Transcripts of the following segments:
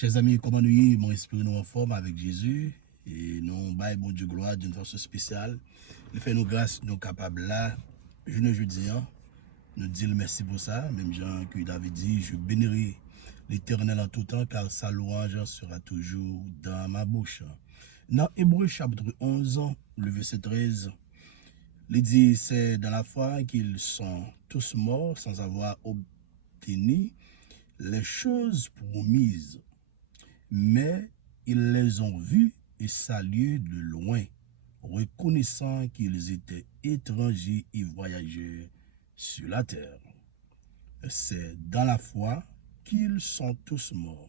Chers amis, comment nous y mon esprit nous en forme avec Jésus et nous bail bon Dieu gloire d'une façon spéciale. Il fait nous grâce, nous capables là, je ne dis hein, nous dire merci pour ça. Même Jean que David dit, je bénirai l'Éternel en tout temps car sa louange sera toujours dans ma bouche. Dans Hébreux chapitre 11, le verset 13, il dit, c'est dans la foi qu'ils sont tous morts sans avoir obtenu les choses promises. Mais ils les ont vus et salués de loin, reconnaissant qu'ils étaient étrangers et voyageurs sur la terre. C'est dans la foi qu'ils sont tous morts.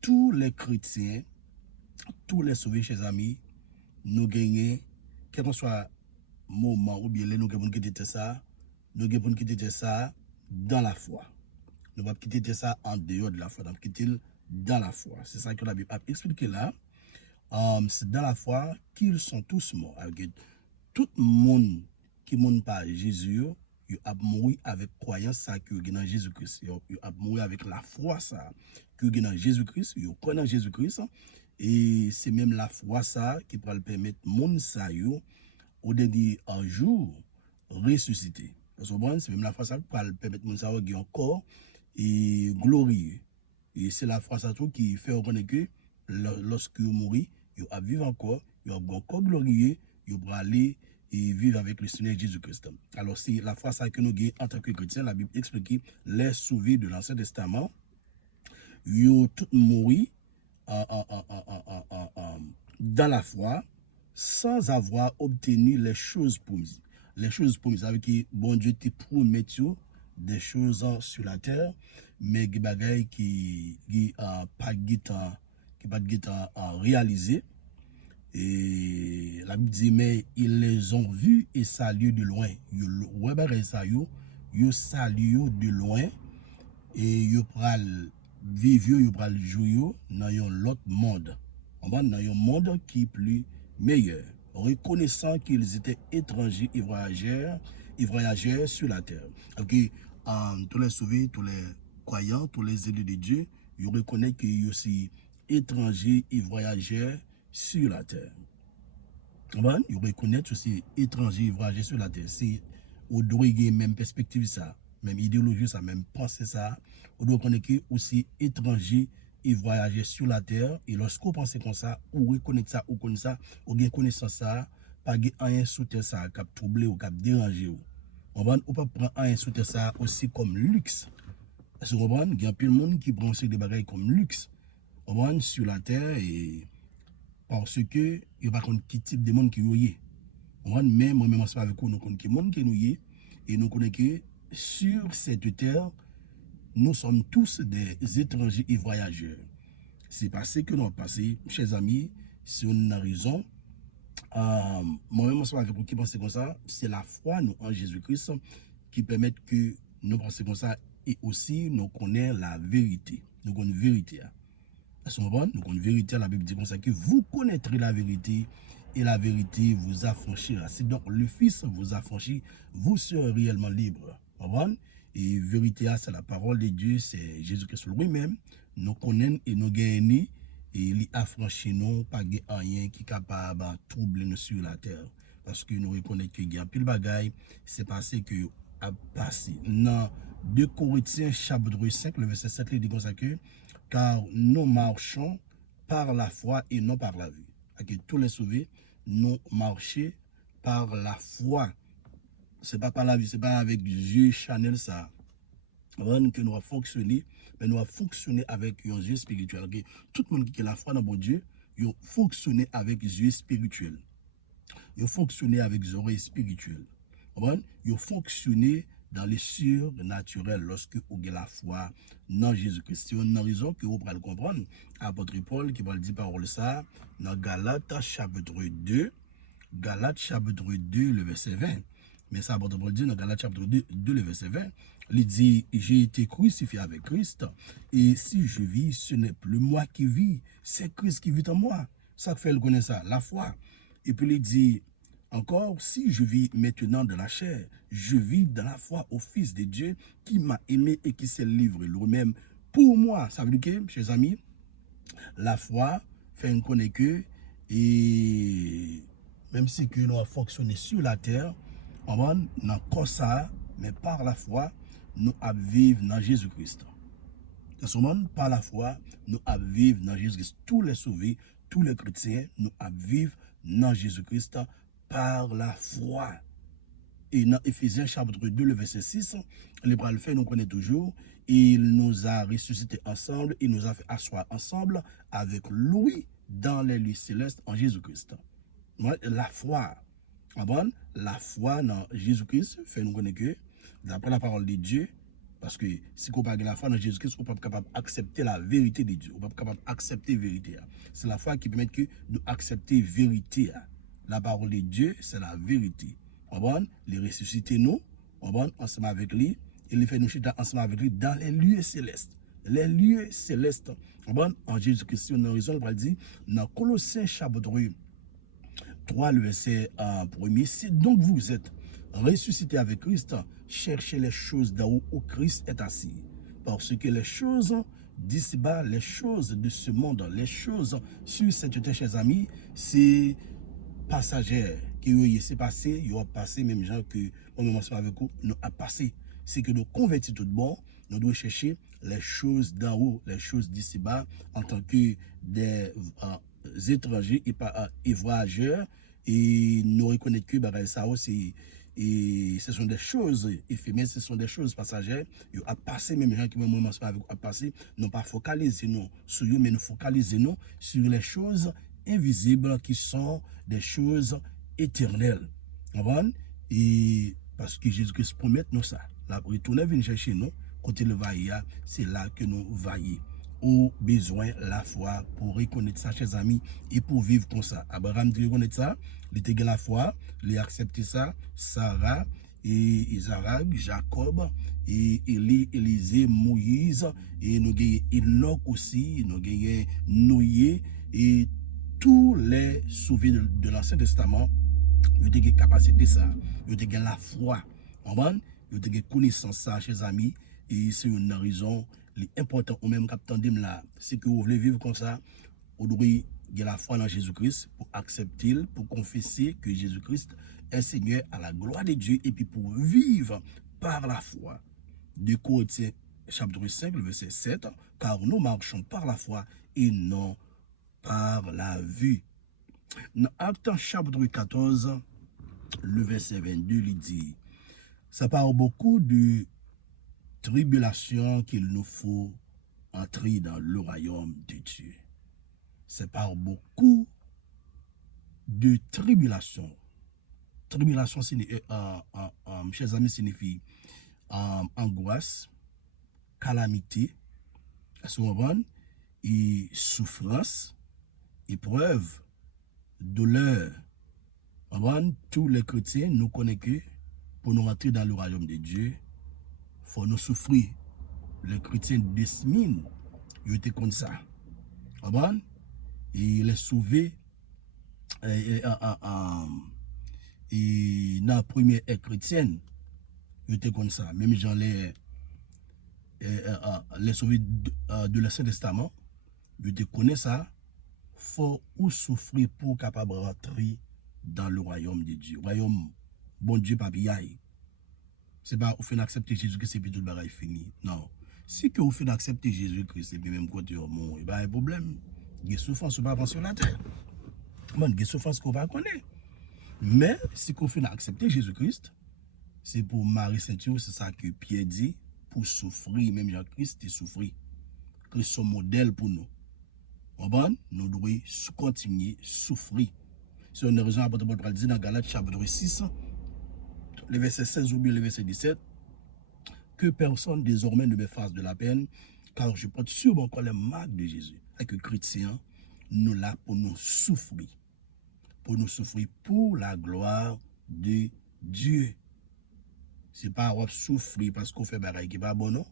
Tous les chrétiens, tous les sauvés, chers amis, nous gagnons, quel que soit le moment ou bien nous gagnons quitter ça, nous gagnons quitter ça dans la foi. Nous ne pouvons pas quitter ça en dehors de la foi, nous pouvons quitter dans la foi. C'est ça que la Bible a expliqué là. C'est dans la foi qu'ils sont tous morts. Tout le monde qui ne pas Jésus, il a mouru avec croyance ça que dans Jésus-Christ. Il a mouru avec la foi ça que dans Jésus-Christ. Il connaît Jésus-Christ. Et c'est même la foi ça qui peut permettre monde ça au dernier un jour ressusciter. Parce que c'est même la foi ça qui peut permettre monde ça encore et glorieux. Et c'est la foi ça tout qui fait reconnaître que lorsque vous mourrez, vous allez vivre encore, vous allez encore glorieux, vous allez aller et vivre avec le Seigneur Jésus-Christ. Alors c'est la foi ça que nous avons en tant que chrétiens. La Bible explique les sauvés de l'Ancien Testament. Ils ont tous mouru dans la foi sans avoir obtenu les choses promises. Les choses promises, avec qui bon Dieu te promet des choses sur la terre, mais des bagailles qui pas réalisé. Et la Bible dit, mais ils les ont vus et salués de loin. Ils saluent de loin et ils pral vivre, ils pral jouer dans un autre monde. Dans un monde qui est plus meilleur, reconnaissant qu'ils étaient étrangers et voyageurs sur la terre. Okay. Tous les sauvés, tous les croyants, tous les élus de Dieu, ils reconnaissent qu'ils sont aussi étrangers et voyageurs sur la terre. Ils reconnaissent aussi étrangers et voyageurs sur la terre. C'est au doit y même perspective ça, même idéologie ça, même pensée ça. On doit connaître aussi étrangers et voyager sur la terre. Et lorsqu'on pense comme ça, ou reconnaître ça, ou connaître ça, ou bien connaissance ça, pas rien sous terre ça, qui a troublé ou qui a dérangé. On peut prendre rien sous terre ça aussi comme luxe. Parce que il y a plein de monde qui prend des bagages comme luxe. On sur la terre et parce que il n'y a pas qui type de monde qui y est. Mais moi-même ensemble avec vous, nous connaissons qui monde qui nous y est et nous connaissons que sur cette terre, nous sommes tous des étrangers et voyageurs. C'est parce que nous avons passé, chers amis, si on a raison, moi-même ensemble avec vous qui pensez comme ça, c'est la foi nous en Jésus-Christ qui permet que nous pensions comme ça et aussi nous connaissons la vérité. Nous connaissons la vérité. À ce moment, nous connaissons la vérité. La Bible dit comme ça que vous connaîtrez la vérité et la vérité vous affranchira. Si donc le Fils vous affranchit, vous serez réellement libre. Et vérité, c'est la parole de Dieu, c'est Jésus-Christ lui-même. Nous connaissons et nous gagnons et il affranchit nous, pas rien qui est capable de troubler nous sur la terre. Parce que nous reconnaissons qu'il y a pile bagaille, c'est passé que a passé. Dans 2 Corinthiens chapitre 5, le verset 7, il dit comme ça que car nous marchons par la foi et non par la vue. Tous les sauvés, nous marchons par la foi. C'est pas par la vue, c'est pas avec Dieu Chanel ça. Que nous avons fonctionné, mais nous avons fonctionné avec un Dieu spirituel. Tout le monde qui a la foi dans bon Dieu, il fonctionné avec Dieu spirituel. Il fonctionné avec les oreilles spirituelles. Il fonctionné dans les surnaturels lorsque vous avez la foi dans Jésus-Christ. C'est une raison que vous pouvez comprendre. Apôtre Paul qui va dire parole ça dans Galates chapitre 2, le verset 20. Mais ça, apôtre Paul dit dans Galates chapitre 2, le verset 20, il dit, j'ai été crucifié avec Christ, et si je vis, ce n'est plus moi qui vis, c'est Christ qui vit en moi. Ça fait le connaître ça, la foi. Et puis il dit, encore, si je vis maintenant de la chair, je vis dans la foi au Fils de Dieu qui m'a aimé et qui s'est livré lui-même pour moi. Ça veut dire que, chers amis, La foi fait nous connaître que, et même si que nous avons fonctionné sur la terre, on va dans corps ça, mais par la foi, nous vivons dans Jésus-Christ. Par la foi, nous vivons dans Jésus-Christ. Tous les sauvés, tous les chrétiens, nous vivons dans Jésus-Christ par la foi. Et dans Éphésiens chapitre 2, le verset 6, le bras le fait, nous connaissons toujours, il nous a ressuscités ensemble, il nous a fait asseoir ensemble avec lui dans les lieux célestes en Jésus-Christ. La foi, la foi dans Jésus-Christ fait nous connaître que, d'après la parole de Dieu, parce que si vous n'avez pas la foi dans Jésus-Christ, vous n'êtes pas capable d'accepter la vérité de Dieu. Vous n'êtes pas capable d'accepter la vérité. C'est la foi qui permet que nous accepter la vérité. La parole de Dieu, c'est la vérité. Il ressuscite nous, ensemble avec lui, il fait nous chuter ensemble avec lui dans les lieux célestes. Les lieux célestes, en Jésus-Christ, on a raison, on va dire, dans Colossiens chapitre 3, le verset 1er, si donc vous êtes ressuscité avec Christ, cherchez les choses d'en haut où Christ est assis. Parce que les choses d'ici-bas, les choses de ce monde, les choses sur cette terre, chers amis, c'est passager qui s'est passé, il y a passé même gens que on même ensemble avec vous, nous a passé. C'est que nous convertis tout bon, nous devons chercher les choses d'en haut, les choses d'ici-bas en tant que des étrangers et voyageurs, et nous reconnaissons que ça aussi, et ce sont des choses éphémères, ce sont des choses passagères. Il a passé même gens qui même ensemble avec vous a passé, non pas focaliser nous sur eux, mais nous focaliser nous sur les choses invisibles qui sont des choses éternelles. Et parce que Jésus-Christ promet nous ça. La retourner venir chercher nous, côté le vailler, c'est là que nous vaillons. Au besoin la foi pour reconnaître ça, chers amis, et pour vivre comme ça. Abraham dit reconnaître ça, il était la foi, il a accepté ça, Sarah, et Isaac, Jacob, et Élie, Élisée, Moïse, et nous avons Enoch aussi, nous avons Noé, et tous les sauvés de l'Ancien Testament, ils ont des capacités ça, ils ont des la foi, ils ont des connaissances ça, chers amis, et c'est une raison l'important ou même capitaine là, c'est que vous voulez vivre comme ça, vous devez la foi dans Jésus-Christ pour accepter, pour confesser que Jésus-Christ est Seigneur à la gloire de Dieu et puis pour vivre par la foi. De Corinthiens chapitre 5, le verset 7, car nous marchons par la foi et non par la vue. Dans Actes chapitre 14, le verset 22, il dit, ça parle beaucoup de tribulation qu'il nous faut entrer dans le royaume de Dieu. C'est par beaucoup de tribulation. Tribulation, chers amis, signifie angoisse, calamité, et souffrance, épreuve, douleur. Tous les chrétiens nous connaissent que pour nous entrer dans le royaume de Dieu, il faut nous souffrir. Les chrétiens de Smine, ils étaient comme ça. Et les sauvés, et dans la première ère chrétienne, ils étaient comme ça. Même gens les sauvés de l'Ancien Testament, ils étaient comme ça. Il faut ou souffrir pour capable rentrer dans le royaume de Dieu. Royaume, bon Dieu, pas bien. C'est pas au fait d'accepter Jésus-Christ et puis tout le bagage fini. Non. Si que vous faites d'accepter Jésus-Christ et puis même quand vous mourrez, il y a un problème. Il y a souffrance pas sur la terre. Il y a souffrance qu'on va connaître. Mais si vous faites d'accepter Jésus-Christ, c'est pour Marie Saint-Dieu, c'est ça que Pierre dit, pour souffrir, même Jean-Christ est souffrir. Christ est son modèle pour nous. Nous devons continuer à souffrir. C'est une raison pour laquelle dit dans Galates chapitre 6, le verset 16 ou bien le verset 17, que personne désormais ne me fasse de la peine, car je porte sur mon corps les marques de Jésus. Et que chrétiens, nous là pour nous souffrir. Pour nous souffrir pour la gloire de Dieu. Ce n'est pas on souffrir parce qu'on fait des choses qui ne sont pas bonnes, non?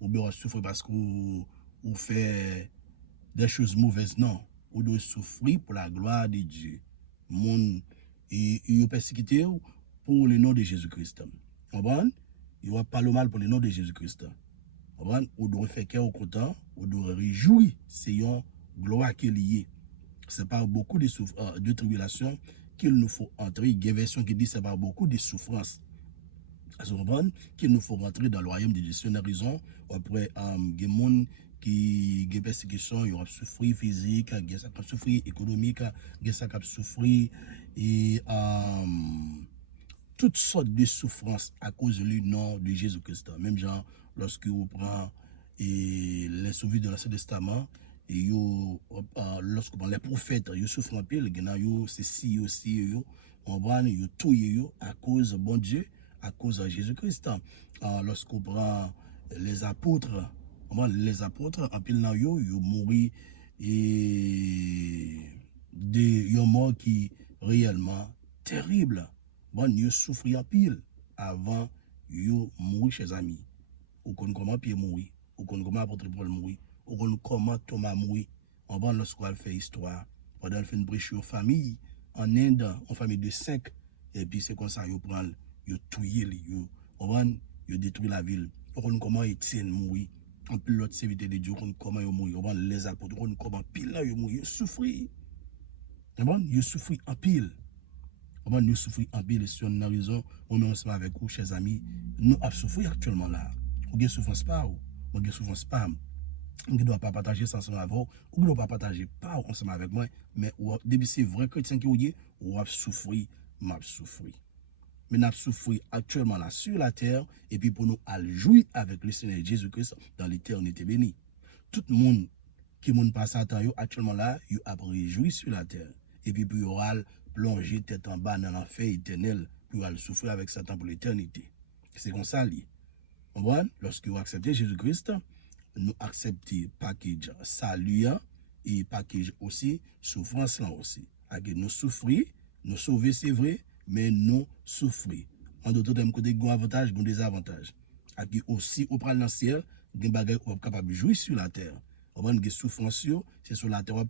Ou bien on souffrir parce qu'on fait des choses mauvaises, non. On doit souffrir pour la gloire de Dieu. Mon et persécuté pour le nom de Jésus-Christ. Il va pas le mal pour le nom de Jésus-Christ. On doit faire cœur au content, on doit réjouir, c'est un gloire qui est liée. C'est par beaucoup de tribulations qu'il nous faut entrer. Il y a une version qui dit c'est par beaucoup de souffrances qu'il nous faut rentrer dans le royaume de Dieu. C'est une raison. Après, il y a des gens qui ont persécution, ils ont souffert physique, ils ont souffert économique, ils ont souffert et toutes sortes de souffrances à cause du nom de Jésus-Christ. Même genre, lorsque vous prenez les souvenirs de l'Ancien Testament, et lorsque les prophètes, ils souffrent un peu, c'est si aussi, ils tout à cause de bon Dieu, à cause de Jésus-Christ. Lorsqu'on prend les apôtres, en pile dans yo, ils mourent et ils mort qui réellement terrible. Bon, ils souffrent en pile avant de mourir chez amis. Ou comment Pierre mourir, ou comment apôtre Paul mourir, ou comment Thomas mourir. On va lorsqu'on fait histoire, pendant qu'on fait une brèche en famille, en Inde, en famille de 5, et puis c'est comme ça, ils prennent, ils tuent, ils détruisent la ville. On comment Étienne mourir, en plus l'autre serviteur de Dieu, comment ils mourir, on les apôtres, comment pile là ils mourir, ils souffrent. Ils souffrent en pile. Nous souffrons en pile sur une raison, on est ensemble avec vous, chers amis. Nous souffrons actuellement là. Vous ne souffrez pas, vous ne souffrez pas. Vous ne doit pas partager ça ensemble avec vous, vous ne doit pas partager pas ensemble avec moi, mais depuis c'est vrai chrétien qui vous dit, vous souffrez, m'a souffert. Mais nous souffrons actuellement là sur la terre, et puis pour nous aller jouir avec le Seigneur Jésus-Christ dans l'éternité bénie. Tout le monde qui est passé à temps actuellement là, il a réjoui sur la terre. Et puis pour y aura plonger tête en bas dans l'enfer éternel, pour aller souffrir avec Satan pour l'éternité. C'est comme ça lié. Lorsque vous acceptez Jésus-Christ, nous acceptons package salut et package aussi souffrance là aussi. Nous souffrir, nous sauver c'est vrai, mais nous souffrir. En d'autres termes, côté un avantage, un désavantage. Et aussi, au prend dans le ciel, des bagages capable de jouir sur la terre. On a des souffrances, c'est sur la terre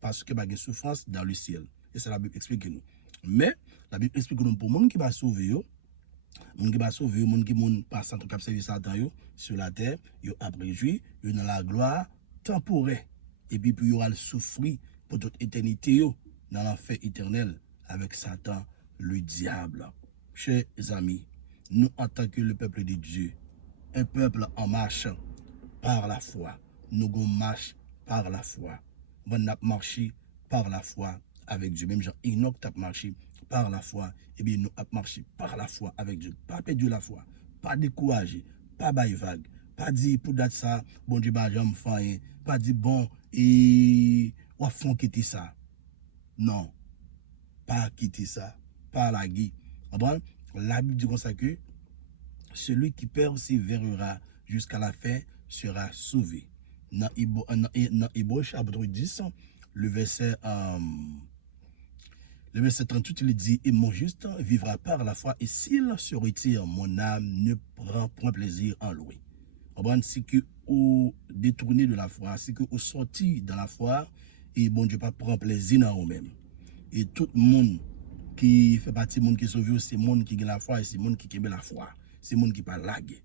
parce que des souffrances dans le ciel. Et ça la Bible explique nous. Mais la Bible explique nous pour les gens qui va sauver, les gens qui va sauver, les gens qui passent en cap service Satan sur la terre, ils après jouir, ils dans la gloire temporaire. Et puis il y aura le souffrir pour toute éternité dans l'enfer éternel avec Satan, le diable. Chers amis, nous en tant que le peuple de Dieu, un peuple en marche par la foi. Nous marchons par la foi. Nous marchons par la foi avec Dieu. Même Jean Enoch a marché par la foi. Et bien nous avons marché par la foi avec Dieu. Pas perdu la foi. Pas découragé. Pas bail vague. Pas dit pour date ça, bon Dieu, bah j'aime faire. Pas dit bon, et ou fond quitter ça. Non. Pas quitter ça. Pas la guille. La Bible dit comme ça que celui qui persévérera jusqu'à la fin sera sauvé. Dans Hébreux chapitre 10, le verset 38, il dit, et mon juste vivra par la foi, et s'il se retire, mon âme ne prend point plaisir en lui. Si que vous détournez de la foi, si que vous sortez de la foi, et bon Dieu pas prend plaisir dans vous-même. Et tout le monde qui fait partie du monde qui est sauvé, c'est le monde qui a la foi, et c'est le monde qui aime la foi. C'est le monde qui pas lagué.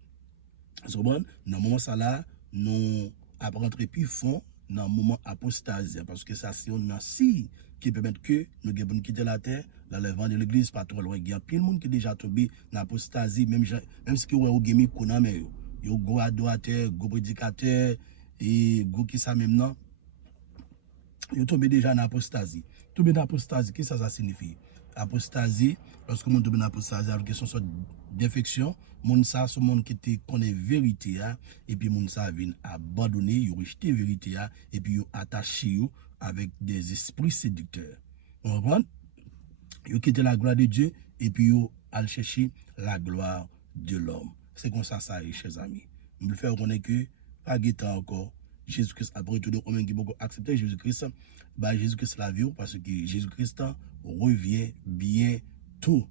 Dans le moment ça là, nous apprenons plus fond dans le moment apostasie parce que ça c'est un si qui permet que nous devons quitter la terre, dans le vent de l'église pas trop loin. Il y a plein de monde qui déjà tombé dans l'apostasie, même si vous avez gagné qu'on mais yo go adorateur, go prédicateur et go qui ça même non. Yo tombé déjà dans l'apostasie. Tomber dans l'apostasie, qu'est-ce que ça signifie? Apostasie, lorsque on tombe dans l'apostasie avec une sorte d'infection, moun sa son monde qui te connaît vérité et puis moun sa vient abandonner, yo rejeter vérité et puis yo attaché avec des esprits séducteurs. On comprend? Yo quitter la gloire de Dieu et puis yo al chercher la gloire de l'homme. C'est comme ça chers amis. Je veux faire connaître que pas guetta encore Jésus-Christ a retourné au même qui beaucoup accepter Jésus-Christ, bah Jésus-Christ la vie parce que Jésus-Christ revient bientôt.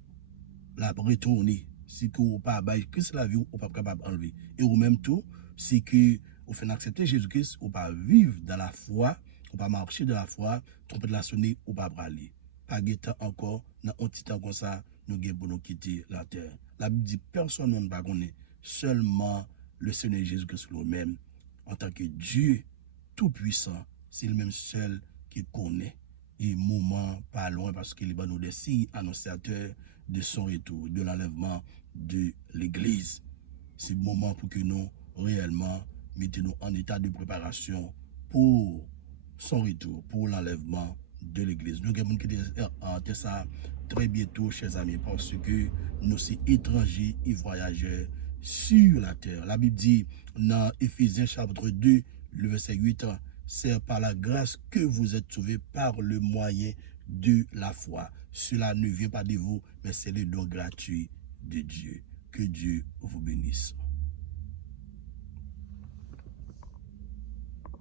La retourner. Si que vous pas bah Christ la vie ou pas capable enlever. Et ou même tout, si que vous faites accepter Jésus-Christ ou pas vivre dans la foi, ou pas marcher dans la foi, tromper de la sonner ou pas braler. Pas guetta encore dans un petit temps comme ça, nous gagnons pour nous quitter la terre. La Bible dit personne ne va connaître, seulement le Seigneur Jésus-Christ lui-même en tant que Dieu tout-puissant, c'est le même seul qui connaît. Et moment pas loin parce qu'il va nous des signes annonciateurs de son retour, de l'enlèvement de l'Église. C'est le moment pour que nous réellement mettons en état de préparation pour son retour, pour l'enlèvement de l'Église. Nous avons quitté ça très bientôt, chers amis, parce que nous sommes étrangers et voyageurs sur la terre. La Bible dit dans Éphésiens chapitre 2, le verset 8, c'est par la grâce que vous êtes sauvés par le moyen de la foi. Cela ne vient pas de vous, mais c'est le don gratuit de Dieu. Que Dieu vous bénisse.